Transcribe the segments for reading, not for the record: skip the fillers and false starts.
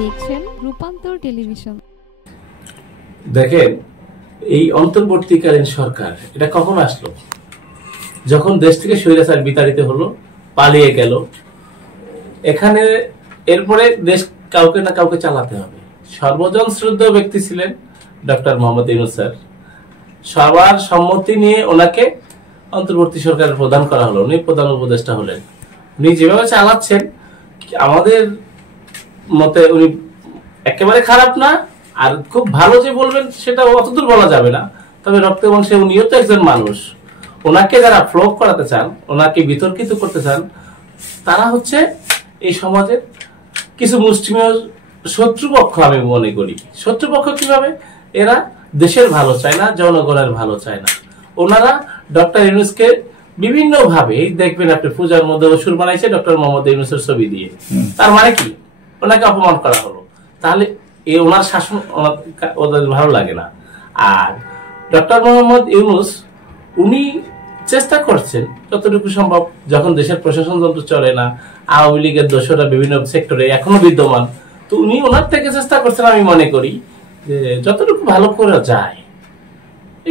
দেখছেন রূপান্তর টেলিভিশন। দেখেন, এই অন্তর্বর্তীকালীন সরকার এটা কখন আসলো? যখন দেশ থেকে স্বৈরাচার বিতাড়িত হলো, পালিয়ে গেল। এখানে এরপরে দেশ কাউকে না কাউকে চালাতে হবে। সর্বজন শ্রদ্ধেয় ব্যক্তি ছিলেন ডক্টর মোহাম্মদ ইউনূস স্যার। সবার সম্মতি নিয়ে ওনাকে অন্তর্বর্তী সরকারের প্রধান করা হলো। উনি প্রধান উপদেষ্টা হলেন। উনি যেভাবে চালাচ্ছেন আমাদের মতে উনি একেবারে খারাপ না, আর খুব ভালো যে বলবেন সেটা অতদূর বলা যাবে না। তবে রক্তে বংশে উনিও তো একজন মানুষ। ওনাকে যারা ফ্লপ করাতে চান, ওনাকে বিতর্কিত করতে চান, তারা হচ্ছে এই সমাজের কিছু মুষ্টিমেয় শত্রুপক্ষ। আমি মনে করি শত্রুপক্ষ কিভাবে? এরা দেশের ভালো চায় না, জনগণের ভালো চায় না। ওনারা ডক্টর ইউনূসকে বিভিন্ন ভাবে দেখবেন, আপনি পূজার মধ্যে অসুর বানাইছে ডক্টর মোহাম্মদ ইউনূসের ছবি দিয়ে। তার মানে কি? ওনাকে অপমান করা হলো। তাহলে এই ওনার শাসন ওদের ভালো লাগে না। আর ডক্টর মোহাম্মদ ইউনূস উনি চেষ্টা করছেন যতটুকু সম্ভব, যখন দেশের প্রশাসন যন্ত্র চলে না, আওয়ামী লীগের দোষরা বিভিন্ন সেক্টরে এখনো বিদ্যমান, তো উনি ওনার থেকে চেষ্টা করছেন আমি মনে করি যে যতটুকু ভালো করা যায়।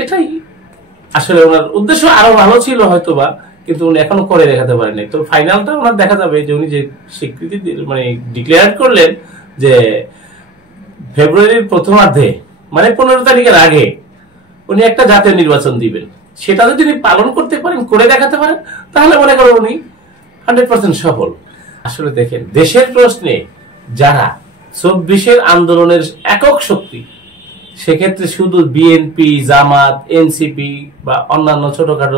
এটাই আসলে ওনার উদ্দেশ্য। আরো ভালো ছিল হয়তোবা, কিন্তু উনি এখনো করে দেখাতে পারেনি। তো ফাইনালটা ওনার দেখা যাবে যে উনি যে স্বীকৃতি মানে ডিক্লেয়ার করলেন যে ফেব্রুয়ারির প্রথমার্ধে, মানে 15 তারিখের আগে উনি একটা জাতীয় নির্বাচন দিবেন। সেটা যদি উনি পালন করতে পারেন, করে দেখাতে পারেন, তাহলে মনে করেন উনি 100% সফল। আসলে দেখেন, দেশের প্রশ্নে যারা 24-এর আন্দোলনের একক শক্তি, সেক্ষেত্রে শুধু বিএনপি, জামাত, এনসিপি বা অন্যান্য ছোটখাটো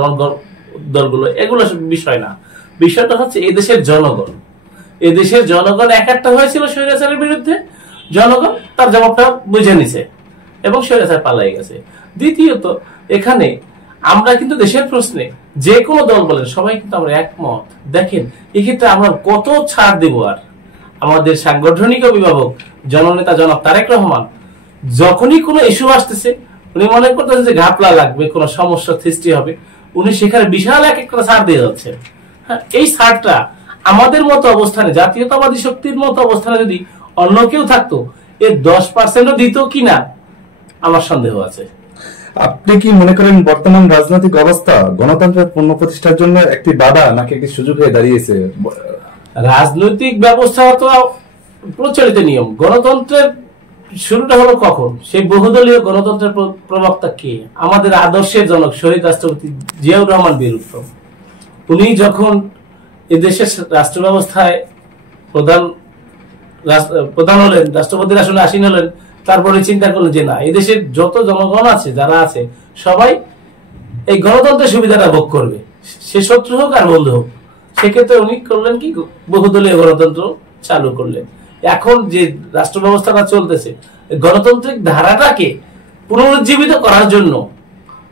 দলগুলো, এগুলো বিষয় না। বিষয়টা হচ্ছে এদেশের জনগণ। এদেশের জনগণ একটা হয়েছিল স্বৈরাচারের বিরুদ্ধে। জনগণ তার জবাবটা বুঝে নিছে এবং স্বৈরাচার পালাই গেছে। দ্বিতীয়ত, এখানে আমরা কিন্তু দেশের প্রশ্নে যে কোনো দল বলেন, সবাই কিন্তু আমরা একমত। দেখেন, এক্ষেত্রে আমরা কত ছাড় দেব। আর আমাদের সাংগঠনিক অভিভাবক জননেতা জনাব তারেক রহমান যখনই কোনো ইস্যু আসতেছে, উনি মনে করতেছেন যে ঘাপলা লাগবে, কোনো সমস্যা সৃষ্টি হবে, উনি সেখানে বিশাল একটা ছাড় দিয়ে যাচ্ছেন। হ্যাঁ, এই ছাড়টা আমাদের মতো অবস্থানে, জাতীয়তাবাদী শক্তির মতো অবস্থানে যদি অন্য কেউ থাকতো, এর 10%ও দিত কিনা আমার সন্দেহ আছে। আপনি কি মনে করেন বর্তমান রাজনৈতিক অবস্থা গণতন্ত্রের পুনঃপ্রতিষ্ঠার জন্য একটি বাধা নাকি একটি সুযোগ হয়ে দাঁড়িয়েছে? রাজনৈতিক ব্যবস্থা তো প্রচলিত নিয়ম। গণতন্ত্রের শুরুটা হলো কখন? সেই বহুদলীয় গণতন্ত্রের প্রবক্তা কে? আমাদের আদর্শের জনক শহীদ রাষ্ট্রপতি জিয়াউর রহমান বীর উত্তম। উনি যখন এদেশের রাষ্ট্র ব্যবস্থায় প্রধান হলেন, রাষ্ট্রপতির আসনে আসীন হলেন, তারপরে চিন্তা করলেন যে না, এদেশের যত জনগণ আছে, যারা আছে, সবাই এই গণতন্ত্রের সুবিধাটা ভোগ করবে, সে শত্রু হোক আর বন্ধু হোক। সেক্ষেত্রে উনি করলেন কি, বহুদলীয় গণতন্ত্র চালু করলেন। এখন যে রাষ্ট্র ব্যবস্থাটা চলতেছে, গণতান্ত্রিক ধারাটাকে পুনরুজ্জীবিত করার জন্য,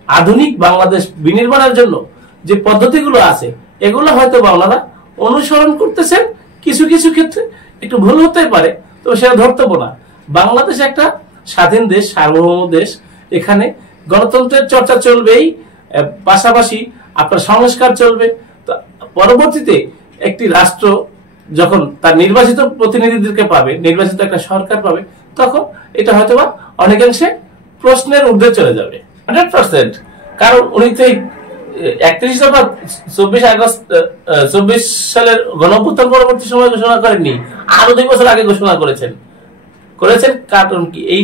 আধুনিক বাংলাদেশ বিনির্মাণের জন্য যে পদ্ধতিগুলো আছে, এগুলো হয়তো ওনারা অনুসরণ করতেছেন। কিছু কিছু ক্ষেত্রে একটু ভুল হতে পারে, তো সেটা ধরতেব না। বাংলাদেশ একটা স্বাধীন দেশ, সার্বভৌম দেশ। এখানে গণতন্ত্রের চর্চা চলবেই, পাশাপাশি আপনার সংস্কার চলবে। তো পরবর্তীতে একটি রাষ্ট্র যখন তার নির্বাচিত প্রতিনিধিদেরকে পাবে, নির্বাচিত একটা সরকার পাবে, তখন এটা হয়তোবা অনেকাংশে প্রশ্নের ঊর্ধ্বে চলে যাবে 100%। কারণ উনি তো 31 দফা 24 আগস্ট 24 সালের গণঅভ্যুত্থান পরবর্তী সময় ঘোষণা করেননি, আরো 2 বছর আগে ঘোষণা করেছেন। কারণ কি, এই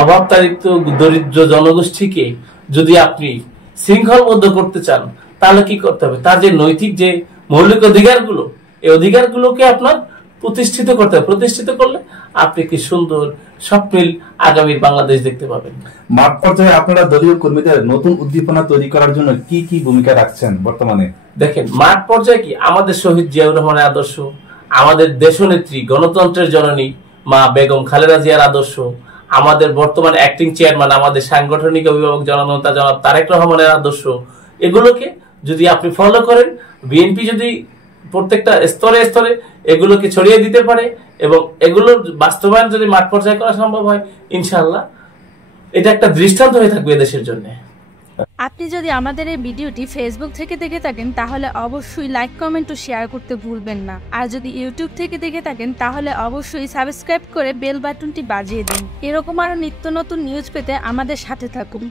অভাবতাড়িত দরিদ্র জনগোষ্ঠীকে যদি আপনি শৃঙ্খলবদ্ধ করতে চান, তাহলে কি করতে হবে? তার যে নৈতিক যে মৌলিক অধিকারগুলো, এই অধিকারগুলোকে আপনার প্রতিষ্ঠিত করতে হবে। প্রতিষ্ঠিত করলে আপনি কি সুন্দর স্বপ্নিল আগামীর বাংলাদেশ দেখতে পাবেন। মাঠ পর্যায়ে আপনারা দলীয় কর্মীদের নতুন উদ্দীপনা তৈরি করার জন্য কি কি ভূমিকা রাখছেন বর্তমানে? দেখেন, মাঠ পর্যায়ে কি আমাদের শহীদ জিয়াউর রহমানের আদর্শ, আমাদের দেশনেত্রী গণতন্ত্রের জননী মা বেগম খালেদা জিয়ার আদর্শ, আমাদের বর্তমান অ্যাক্টিং চেয়ারম্যান, আমাদের সাংগঠনিক অভিভাবক জননেতা জনাব তারেক রহমানের আদর্শ, এগুলোকে যদি আপনি ফলো করেন, বিএনপি যদি প্রত্যেকটা স্তরে স্তরে এগুলোকে ছড়িয়ে দিতে পারে এবং এগুলোর বাস্তবায়ন যদি মাঠ পর্যায়ে করা সম্ভব হয়, ইনশাআল্লাহ এটা একটা দৃষ্টান্ত হয়ে থাকবে দেশের জন্য। আপনি যদি আমাদের এই ভিডিওটি ফেসবুক থেকে দেখে থাকেন তাহলে অবশ্যই লাইক, কমেন্ট ও শেয়ার করতে ভুলবেন না। আর যদি ইউটিউব থেকে দেখে থাকেন তাহলে অবশ্যই সাবস্ক্রাইব করে বেল বাটনটি বাজিয়ে দিন। এরকম আরো নিত্য নতুন নিউজ পেতে আমাদের সাথে থাকুন।